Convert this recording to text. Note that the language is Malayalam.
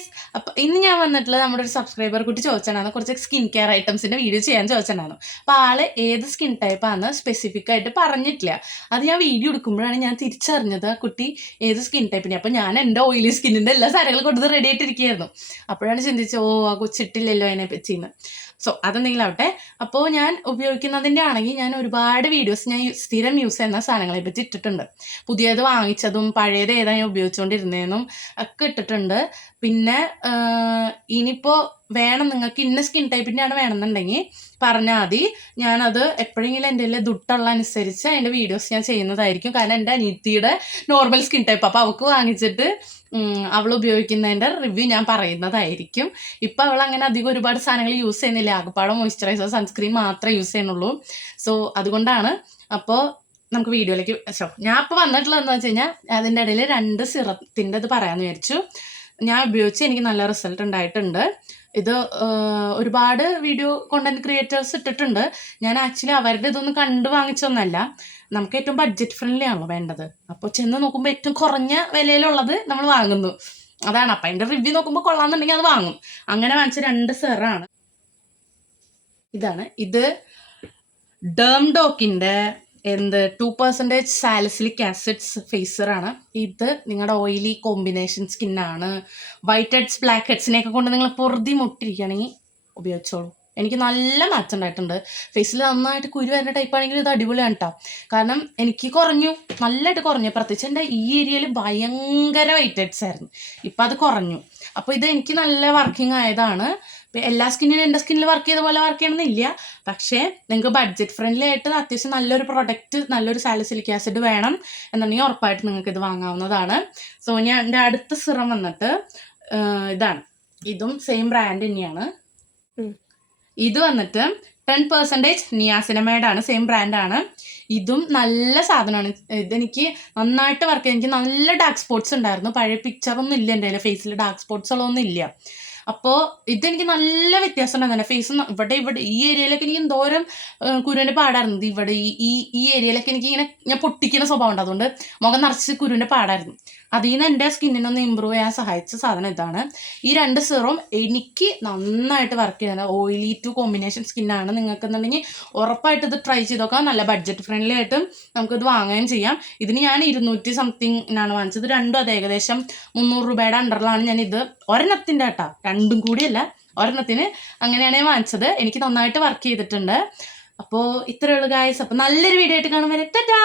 ഗൈസ്, അപ്പോൾ ഇന്ന് ഞാൻ വന്നിട്ടുള്ളത് നമ്മുടെ ഒരു സബ്സ്ക്രൈബർ കുട്ടി ചോദിച്ചിട്ടുണ്ടായിരുന്നു കുറച്ച് സ്കിൻ കെയർ ഐറ്റംസിൻ്റെ വീഡിയോ ചെയ്യാൻ ചോദിച്ചിട്ടുണ്ടായിരുന്നു. അപ്പോൾ ആള് ഏത് സ്കിൻ ടൈപ്പാണെന്ന് സ്പെസിഫിക് ആയിട്ട് പറഞ്ഞിട്ടില്ല. അത് ഞാൻ വീഡിയോ എടുക്കുമ്പോഴാണ് ഞാൻ തിരിച്ചറിഞ്ഞത് ആ കുട്ടി ഏത് സ്കിൻ ടൈപ്പിനെ. അപ്പോൾ ഞാൻ എൻ്റെ ഓയിലി സ്കിന്നിൻ്റെ എല്ലാ സാധനങ്ങളും കൊടുത്ത് റെഡി ആയിട്ടിരിക്കുകയായിരുന്നു. അപ്പോഴാണ് ചിന്തിച്ചത്, ആ കൊച്ചിട്ടില്ലല്ലോ അതിനെ പറ്റിയെന്ന്. സോ അതെന്തെങ്കിലും ആവട്ടെ. അപ്പോൾ ഞാൻ ഉപയോഗിക്കുന്നതിൻ്റെ ആണെങ്കിൽ ഞാൻ ഒരുപാട് വീഡിയോസ് ഞാൻ സ്ഥിരം യൂസ് ചെയ്യുന്ന സാധനങ്ങളെ പറ്റി ഇട്ടിട്ടുണ്ട്. പുതിയത് വാങ്ങിച്ചതും പഴയത് ഏതാ ഞാൻ ഉപയോഗിച്ചുകൊണ്ടിരുന്നതെന്നും ഒക്കെ ഇട്ടിട്ടുണ്ട്. പിന്നെ ഇനിയിപ്പോൾ വേണം നിങ്ങൾക്ക് ഇന്ന സ്കിൻ ടൈപ്പിൻ്റെയാണ് വേണമെന്നുണ്ടെങ്കിൽ പറഞ്ഞാൽ മതി. ഞാനത് എപ്പോഴെങ്കിലും എൻ്റെ കയ്യിൽ ദുട്ടുള്ള അനുസരിച്ച് അതിൻ്റെ വീഡിയോസ് ഞാൻ ചെയ്യുന്നതായിരിക്കും. കാരണം എൻ്റെ അനിയത്തിയുടെ നോർമൽ സ്കിൻ ടൈപ്പ്, അപ്പോൾ അവൾക്ക് വാങ്ങിച്ചിട്ട് അവൾ ഉപയോഗിക്കുന്നതിൻ്റെ റിവ്യൂ ഞാൻ പറയുന്നതായിരിക്കും. ഇപ്പം അവൾ അങ്ങനെ അധികം ഒരുപാട് സാധനങ്ങൾ യൂസ് ചെയ്യുന്നില്ല. ആകപ്പാടെ മോയ്സ്ചറൈസർ, സൺസ്ക്രീൻ മാത്രമേ യൂസ് ചെയ്യുന്നുള്ളൂ. സോ അതുകൊണ്ടാണ്. അപ്പോൾ നമുക്ക് വീഡിയോയിലേക്ക് ഞാൻ ഇപ്പോൾ വന്നിട്ടുള്ളതെന്ന് വെച്ച് കഴിഞ്ഞാൽ അതിൻ്റെ ഇടയിൽ 2 സിറത്തിൻ്റെ ഇത് പറയാമെന്ന് വിചാരിച്ചു. ഞാൻ ഉപയോഗിച്ച് എനിക്ക് നല്ല റിസൾട്ട് ഉണ്ടായിട്ടുണ്ട്. ഇത് ഒരുപാട് വീഡിയോ കോണ്ടന്റ് ക്രിയേറ്റേഴ്സ് ഇട്ടിട്ടുണ്ട്. ഞാൻ ആക്ച്വലി അവരുടെ ഇതൊന്നും കണ്ടു വാങ്ങിച്ചൊന്നല്ല. നമുക്ക് ഏറ്റവും ബഡ്ജറ്റ് ഫ്രണ്ട്ലി ആണല്ലോ വേണ്ടത്. അപ്പോൾ ചെന്ന് നോക്കുമ്പോൾ ഏറ്റവും കുറഞ്ഞ വിലയിലുള്ളത് നമ്മൾ വാങ്ങുന്നു. അതാണ്. അപ്പം അതിൻ്റെ റിവ്യൂ നോക്കുമ്പോൾ കൊള്ളാമെന്നുണ്ടെങ്കിൽ അത് വാങ്ങും. അങ്ങനെ വാങ്ങിച്ച 2 സെറാണ്. ഇതാണ്. ഇത് ഡേംഡോക്കിൻ്റെ 2% സാലിസിലിക് ആസിഡ്സ് ഫേസറാണ്. ഇത് നിങ്ങളുടെ ഓയിലി കോമ്പിനേഷൻ സ്കിന്നാണ്. വൈറ്റ് ഹെഡ്സ്, ബ്ലാക്ക് ഹെഡ്സിനെയൊക്കെ കൊണ്ട് നിങ്ങൾ പൊറുതി മുട്ടിരിക്കുകയാണെങ്കിൽ ഉപയോഗിച്ചോളൂ. എനിക്ക് നല്ല മാറ്റം ഉണ്ടായിട്ടുണ്ട്. ഫേസിൽ നന്നായിട്ട് കുരു വരുന്ന ടൈപ്പാണെങ്കിൽ ഇത് അടിപൊളിയാണ് കേട്ടോ. കാരണം എനിക്ക് കുറഞ്ഞു, നല്ലതായിട്ട് കുറഞ്ഞു. പ്രത്യേകിച്ച് എൻ്റെ ഈ ഏരിയയിൽ ഭയങ്കര വൈറ്റ് ഹെഡ്സ് ആയിരുന്നു. ഇപ്പം അത് കുറഞ്ഞു. അപ്പോൾ ഇത് എനിക്ക് നല്ല വർക്കിംഗ് ആയതാണ്. ഇപ്പം എല്ലാ സ്കിന്നിനും എൻ്റെ സ്കിന്നിൽ വർക്ക് ചെയ്ത പോലെ വർക്ക് ചെയ്യണമെന്നില്ല. പക്ഷേ നിങ്ങൾക്ക് ബഡ്ജറ്റ് ഫ്രണ്ട്ലി ആയിട്ട് അത്യാവശ്യം നല്ലൊരു പ്രൊഡക്റ്റ്, നല്ലൊരു സാലിസിലിക് ആസിഡ് വേണം എന്നുണ്ടെങ്കിൽ ഉറപ്പായിട്ട് നിങ്ങൾക്ക് ഇത് വാങ്ങാവുന്നതാണ്. സോ ഞാൻ എൻ്റെ അടുത്ത സിറം വന്നിട്ട് ഇതാണ്. ഇതും സെയിം ബ്രാൻഡ് തന്നെയാണ്. ഇത് വന്നിട്ട് 10% നിയാസിനമൈഡാണ്. സെയിം ബ്രാൻഡാണ്. ഇതും നല്ല സാധനമാണ്. ഇതെനിക്ക് നന്നായിട്ട് വർക്ക് ചെയ്ത് എനിക്ക് നല്ല ഡാർക്ക് സ്പോട്ട്സ് ഉണ്ടായിരുന്നു. പഴയ പിക്ചറൊന്നും ഇല്ല എൻ്റെ കയ്യിൽ. ഫേസിൽ ഡാർക്ക് സ്പോട്ട്സുകളൊന്നും ഇല്ല. അപ്പോൾ ഇതെനിക്ക് നല്ല വ്യത്യാസം ഉണ്ടായിരുന്നു. ഫേസ് ഇവിടെ ഈ ഏരിയയിലൊക്കെ എനിക്ക് എന്തോരം കുരുവിൻ്റെ പാടായിരുന്നു. ഇവിടെ ഈ ഏരിയയിലൊക്കെ എനിക്ക് ഇങ്ങനെ ഞാൻ പൊട്ടിക്കുന്ന സ്വഭാവം ഉണ്ട്. അതുകൊണ്ട് മുഖം നിറച്ച് കുരുവിൻ്റെ പാടായിരുന്നു. അതിൽ നിന്ന് എൻ്റെ സ്കിന്നിനൊന്ന് ഇമ്പ്രൂവ് ചെയ്യാൻ സഹായിച്ച സാധനം ഇതാണ്. ഈ 2 സിറം എനിക്ക് നന്നായിട്ട് വർക്ക് ചെയ്യുന്നത്. ഓയിലി ടു കോമ്പിനേഷൻ സ്കിന്നാണ്. നിങ്ങൾക്കെന്നുണ്ടെങ്കിൽ ഉറപ്പായിട്ട് ഇത് ട്രൈ ചെയ്ത് നോക്കാം. നല്ല ബഡ്ജറ്റ് ഫ്രണ്ട്ലി ആയിട്ടും നമുക്കിത് വാങ്ങുകയും ചെയ്യാം. ഇതിന് ഞാൻ 200 സംതിങ്ങിനാണ് വാങ്ങിച്ചത്. രണ്ടും അത് ഏകദേശം 300 രൂപയുടെ അണ്ടറിലാണ് ഞാനിത് ഒരെണ്ണത്തിൻ്റെ കേട്ടോ, 2 കൂടിയല്ല, ഒരെണ്ണത്തിന് അങ്ങനെയാണ് ഞാൻ വാങ്ങിച്ചത്. എനിക്ക് നന്നായിട്ട് വർക്ക് ചെയ്തിട്ടുണ്ട്. അപ്പോൾ ഇത്രയേ ഉള്ളൂ ഗായ്സ്. അപ്പോൾ നല്ലൊരു വീഡിയോ ആയിട്ട് കാണുമ്പോൾ ടാറ്റാ.